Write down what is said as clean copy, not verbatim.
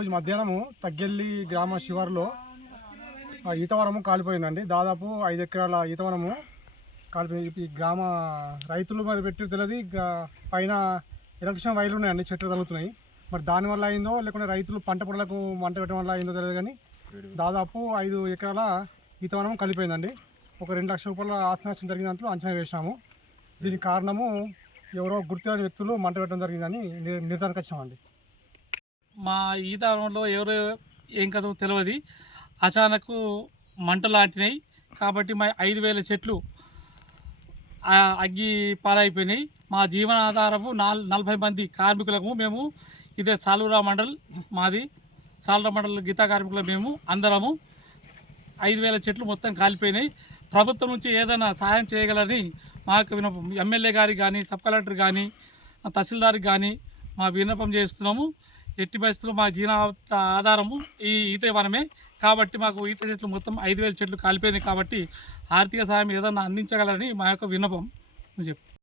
ఈరోజు మధ్యాహ్నము తగ్గెల్లి గ్రామ శివారులో ఈతవనము కాలిపోయిందండి. దాదాపు 5 ఎకరాల ఈతవనము కాలిపోయింది. ఈ గ్రామ రైతులు మరి పెట్టి తెలియదు, పైన ఎలక్ట్రిషన్ వైర్లు ఉన్నాయండి, చెట్లు తగులుతున్నాయి. మరి దానివల్ల అయిందో లేకుంటే రైతులు పంట పొలాలకు మంట పెట్టడం వల్ల అయిందో తెలియదు, కానీ దాదాపు 5 ఎకరాల ఈతవనం కలిపోయిందండి. ఒక 2 లక్షల రూపాయల ఆస్తి నష్టం జరిగినట్లు అంచనా వేసినాము. దీనికి కారణము ఎవరో గుర్తులేని వ్యక్తులు మంట పెట్టడం జరిగిందని నిర్ధారణకు వచ్చామండి. మా ఈతవనంలో ఎవరో ఏం కథ తెలియదు, అచానకు మంటలు ఆంటినాయి. కాబట్టి మా 5,000 చెట్లు అగ్గి పాలైపోయినాయి. మా జీవనాధారము 40 మంది కార్మికులకు. మేము ఇదే సాలూరా మండల్, మాది సాలూరా మండల్ గీతా కార్మికులు. మేము అందరము 5,000 చెట్లు మొత్తం కాలిపోయినాయి. ప్రభుత్వం నుంచి ఏదైనా సహాయం చేయగలని మాకు విన్నపం, ఎమ్మెల్యే గారికి కానీ, సబ్ కలెక్టర్ కానీ, తహసీల్దార్కి కానీ మా విన్నపం చేస్తున్నాము. ఎట్టి పరిస్థితుల్లో మా జీవన ఆధారము ఈ ఈత వనమే. కాబట్టి మాకు ఈత చెట్లు మొత్తం 5,000 చెట్లు కాలిపోయినాయి. కాబట్టి ఆర్థిక సహాయం ఏదన్నా అందించగలని మా యొక్క విన్నపం చెప్పు.